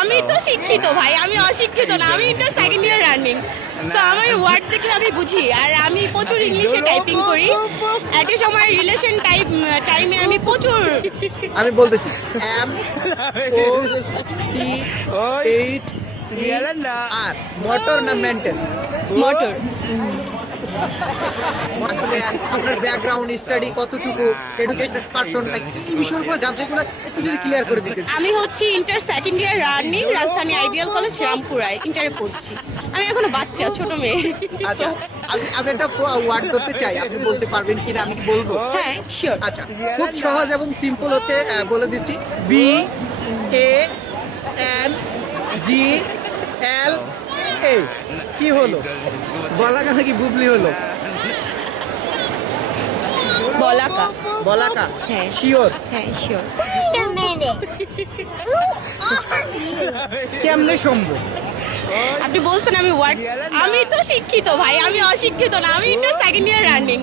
আমি তো শিক্ষিত ভাই, আমি অশিক্ষিত না, আমি inter second year running. So আমার ওয়ার্ড দেখলে আমি বুঝি, আর আমি প্রচুর ইংলিশে টাইপিং করি। একটা সময় রিলেশন টাইমে আমি প্রচুর আমি বলতেছি M O T H E R motor না মেন্টাল? মোটর। আসলে আপনার ব্যাকগ্রাউন্ড স্টাডি কতটুকু, এডুকেটেড পারসন, এই বিষয়গুলো জানতে গুলো একটু যদি ক্লিয়ার করে দিতেন। আমি হচ্ছে ইন্টার সেকেন্ড ইয়ার রানিং, রাজধানী আইডিয়াল কলেজ রামপুরায় ইন্টারে পড়ছি। আমি এখনো বাচ্চা, ছোট মেয়ে। আচ্ছা, আমি একটা ওয়ার্ড করতে চাই, আপনি বলতে পারবেন কিনা আমি কি বলবো? হ্যাঁ, শিওর। আচ্ছা, খুব সহজ এবং সিম্পল হচ্ছে, বলে দিচ্ছি, বি এ এন জি এল এ। কি হলো, বলাকা নাকি বুবলি হলো? বলাকা। বলাকা? হ্যাঁ। শিওর? হ্যাঁ, sure. Wait a minute. Who are you? কেমনে সম্ভব? আপনি বলছেন আমি ওয়ার্ড, আমি তো শিক্ষিত ভাই, আমি অশিক্ষিত না, আমি inter second year running.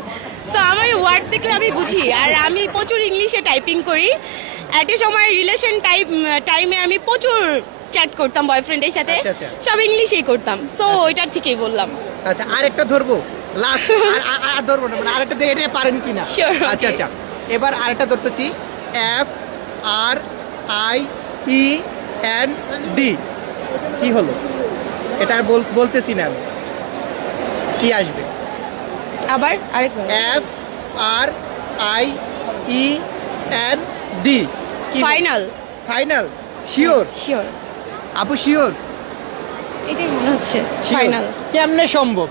So আমার ওয়ার্ড দেখলে আমি বুঝি, আর আমি প্রচুর ইংলিশে টাইপিং করি। একটা সময় রিলেশন টাইমে আমি প্রচুর চ্যাট করতাম বয়ফ্রেন্ডের সাথে, আচ্ছা, আচ্ছা। সব ইংলিশেই করতাম। সো ওইটার থেকেই বললাম। আচ্ছা, আরেকটা ধরবো, লাস্ট। আর ধরবো না, মানে আরেকটা দিয়ে এটা পারেন কিনা? Sure, okay. আচ্ছা আচ্ছা, এবার আরেকটা ধরতেছি, F R I E N D. কি হলো? এটা আর বলতেছি না আমি। কি আসবে? আবার আরেকবার। F R I E N D. Final. Final? Sure? Sure, আপু শিওর? এটাই মনে হচ্ছে ফাইনাল। কেমনে সম্ভব?